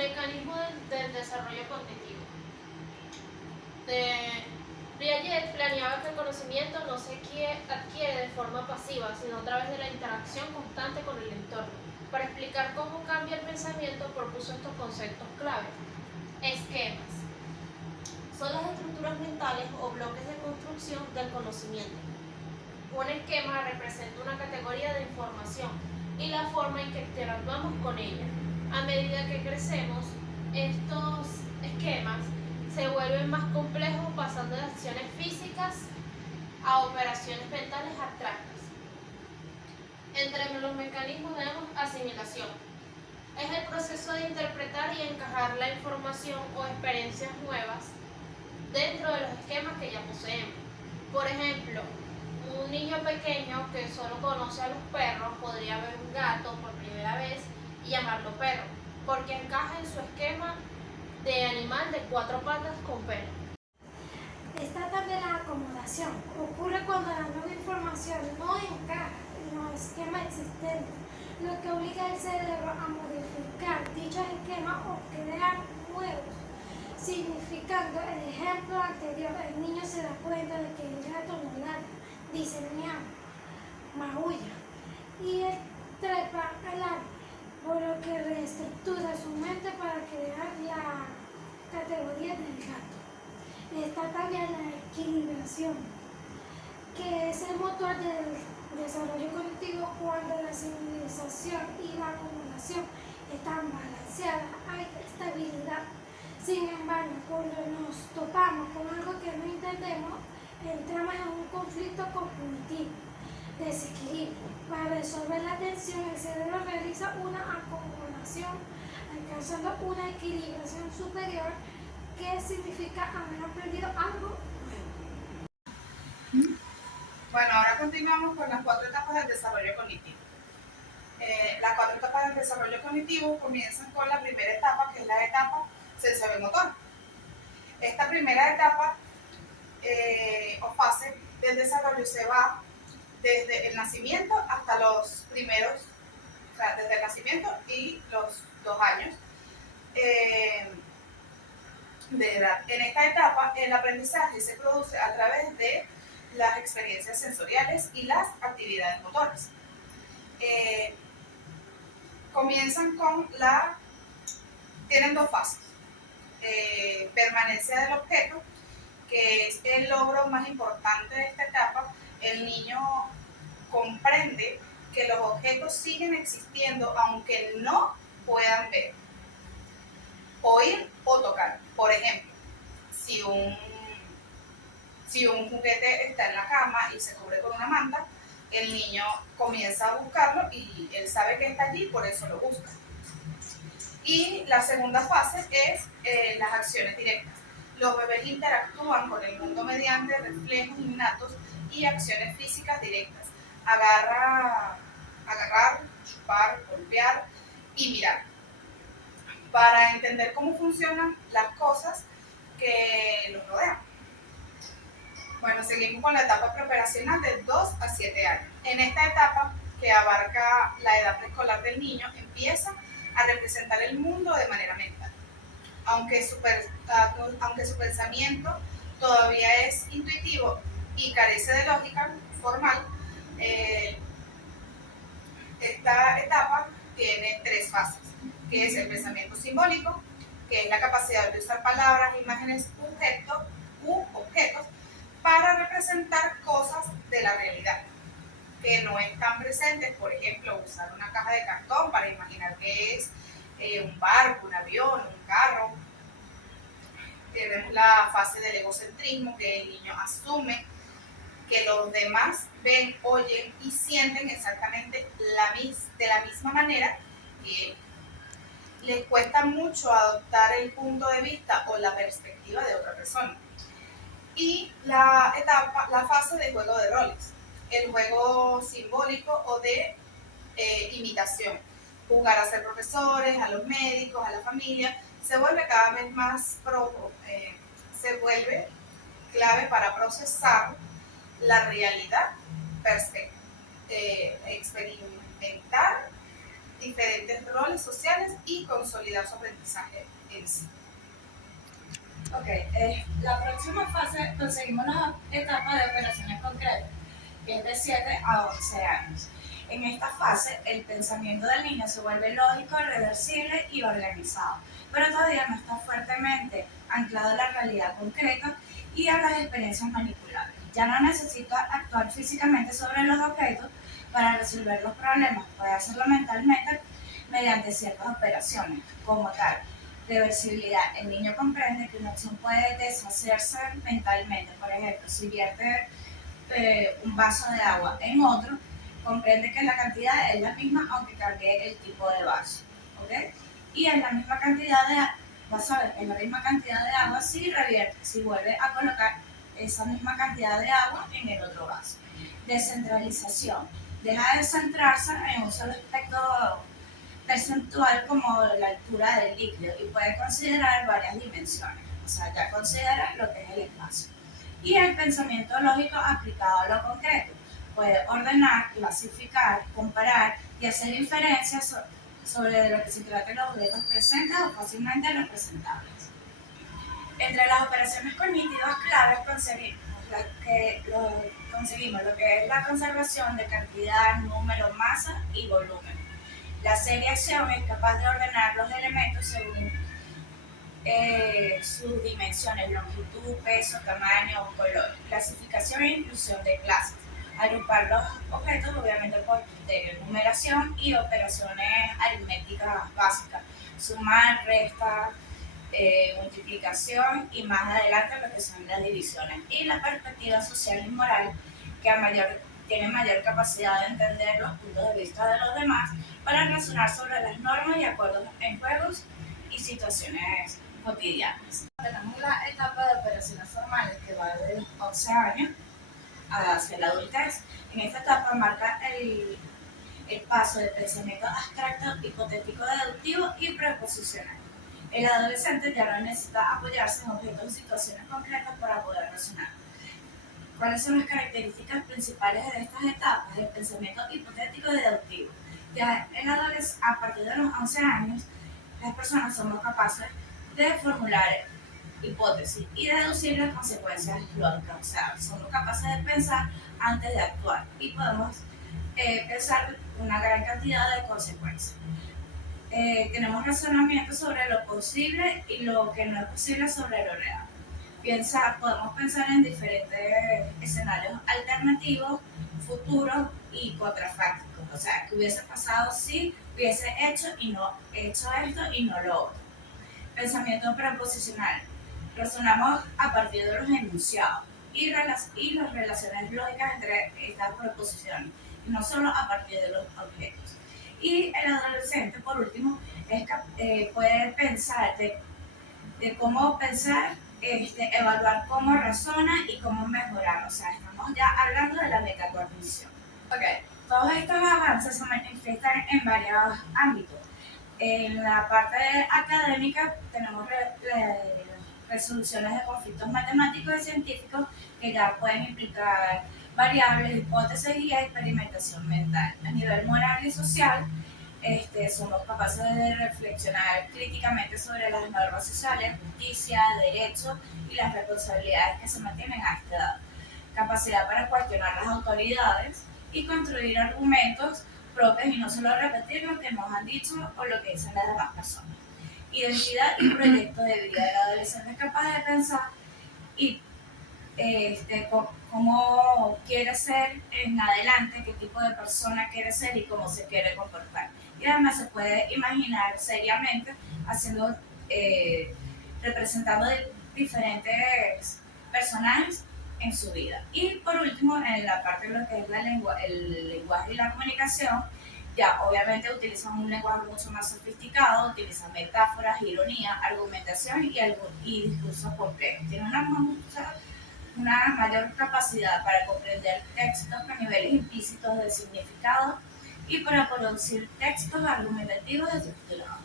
mecanismos del desarrollo cognitivo. Piaget planeaba que el conocimiento no se adquiere de forma pasiva, sino a través de la interacción constante con el entorno. Para explicar cómo cambia el pensamiento, propuso estos conceptos clave. Esquemas. Son las estructuras mentales o bloques de construcción del conocimiento. Un esquema representa una categoría de información y la forma en que interactuamos con ella. A medida que crecemos, estos esquemas se vuelven más complejos, pasando de acciones físicas a operaciones mentales abstractas. Entre los mecanismos tenemos asimilación. Es el proceso de interpretar y encajar la información o experiencias nuevas dentro de los esquemas que ya poseemos. Por ejemplo, un niño pequeño que solo conoce a los perros podría ver un gato por primera vez y llamarlo perro, porque encaja en su esquema de animal de 4 patas con pelo. Está también la acomodación. Ocurre cuando la nueva información no encaja en los esquemas existentes, lo que obliga al cerebro a modificar dichos esquemas o crear nuevos. Significando el ejemplo anterior, el niño se da cuenta de que el gato no ladra, dice miau, maulla, y él trepa al árbol, por lo que reestructura su mente para crear la categoría del gato. Está también la equilibración, que es el motor del desarrollo cognitivo. Cuando la civilización y la acomodación están balanceadas, hay estabilidad. Sin embargo, cuando nos topamos con algo que no entendemos, entramos en un conflicto cognitivo, desequilibrio. Para resolver la tensión, el cerebro realiza una acomodación, alcanzando una equilibración superior, que significa haber aprendido algo nuevo. Bueno, ahora continuamos con las 4 etapas del desarrollo cognitivo. Las 4 etapas del desarrollo cognitivo comienzan con la primera etapa, que es la etapa sensoriomotora. Esta primera etapa o fase del desarrollo se va desde el nacimiento hasta los primeros, o sea, desde el nacimiento y los 2 años de edad. En esta etapa, el aprendizaje se produce a través de las experiencias sensoriales y las actividades motoras. Comienzan con tienen 2 fases. Permanencia del objeto, que es el logro más importante de esta etapa. El niño comprende que los objetos siguen existiendo aunque no puedan ver, oír o tocar. Por ejemplo, si un juguete está en la cama y se cubre con una manta, el niño comienza a buscarlo y él sabe que está allí, por eso lo busca. Y la segunda fase es las acciones directas. Los bebés interactúan con el mundo mediante reflejos innatos y acciones físicas directas. Agarrar, chupar, golpear y mirar. Para entender cómo funcionan las cosas que los rodean. Bueno, seguimos con la etapa preoperacional de 2 a 7 años. En esta etapa, que abarca la edad preescolar del niño, empieza a representar el mundo de manera mental. Aunque su pensamiento todavía es intuitivo y carece de lógica formal, esta etapa tiene 3 fases, que es el pensamiento simbólico, que es la capacidad de usar palabras, imágenes u objetos para representar cosas de la realidad que no están presentes. Por ejemplo, usar una caja de cartón para imaginar que es un barco, un avión, un carro. Tenemos la fase del egocentrismo, que el niño asume que los demás ven, oyen y sienten exactamente de la misma manera que él. Les cuesta mucho adoptar el punto de vista o la perspectiva de otra persona. Y la fase de juego de roles, el juego simbólico o de imitación. Jugar a ser profesores, a los médicos, a la familia, se vuelve cada vez más se vuelve clave para procesar la realidad, experimentar diferentes roles sociales y consolidar su aprendizaje en sí. Ok, la próxima fase conseguimos la etapa de operaciones concretas, que es de 7 a 11 años. En esta fase, el pensamiento del niño se vuelve lógico, reversible y organizado, pero todavía no está fuertemente anclado a la realidad concreta y a las experiencias manipulables. Ya no necesita actuar físicamente sobre los objetos para resolver los problemas, puede hacerlo mentalmente mediante ciertas operaciones, como tal. Reversibilidad. El niño comprende que una acción puede deshacerse mentalmente. Por ejemplo, si vierte un vaso de agua en otro, comprende que la cantidad es la misma aunque cambie el tipo de vaso. ¿Okay? Y es la misma cantidad de vas a ver, es la misma cantidad de agua si revierte, si vuelve a colocar esa misma cantidad de agua en el otro vaso. Descentralización. Deja de centrarse en un solo aspecto percentual como la altura del líquido y puede considerar varias dimensiones, o sea, ya considera lo que es el espacio. Y el pensamiento lógico aplicado a lo concreto puede ordenar, clasificar, comparar y hacer inferencias sobre de lo que se trata los objetos presentes o fácilmente representables. Entre las operaciones cognitivas claves conseguimos lo que es la conservación de cantidad, número, masa y volumen. La seriación es capaz de ordenar los elementos según sus dimensiones, longitud, peso, tamaño o color. Clasificación e inclusión de clases. Agrupar los objetos obviamente por criterio, numeración y operaciones aritméticas básicas. Sumar, resta, multiplicación y más adelante lo que son las divisiones. Y la perspectiva social y moral que tiene mayor capacidad de entender los puntos de vista de los demás para razonar sobre las normas y acuerdos en juegos y situaciones cotidianas. Tenemos la etapa de operaciones formales que va de los 11 años hacia la adultez. En esta etapa marca el paso del pensamiento abstracto, hipotético, deductivo y preposicional. El adolescente ya no necesita apoyarse en objetos y situaciones concretas para poder razonar. ¿Cuáles son las características principales de estas etapas? El pensamiento hipotético y deductivo. Ya a partir de los 11 años, las personas somos capaces de formular hipótesis y deducir las consecuencias lógicas. O sea, somos capaces de pensar antes de actuar y podemos pensar una gran cantidad de consecuencias. Tenemos razonamiento sobre lo posible y lo que no es posible sobre lo real. Podemos pensar en diferentes escenarios alternativos, futuros y contrafácticos. O sea, que hubiese pasado si hubiese hecho esto y no lo otro. Pensamiento preposicional. Razonamos a partir de los enunciados y las relaciones lógicas entre estas preposiciones, y no solo a partir de los objetos. Y el adolescente, por último, puede pensar de cómo pensar, evaluar cómo razona y cómo mejorar. O sea, estamos ya hablando de la metacognición. Okay. Todos estos avances se manifiestan en varios ámbitos. En la parte académica tenemos resoluciones de conflictos matemáticos y científicos que ya pueden implicar variables, hipótesis y experimentación mental. A nivel moral y social, somos capaces de reflexionar críticamente sobre las normas sociales, justicia, derechos y las responsabilidades que se mantienen a esta edad. Capacidad para cuestionar las autoridades y construir argumentos propios y no solo repetir lo que nos han dicho o lo que dicen las demás personas. Identidad y proyecto de vida. El adolescente es capaz de pensar y cómo quiere ser en adelante, qué tipo de persona quiere ser y cómo se quiere comportar. Y además se puede imaginar seriamente representando diferentes personajes en su vida. Y por último, en la parte de lo que es el lenguaje y la comunicación, ya obviamente utilizan un lenguaje mucho más sofisticado, utilizan metáforas, ironía, argumentación y discursos complejos. Tienen una mayor capacidad para comprender textos con niveles implícitos de significado y para producir textos argumentativos estructurados.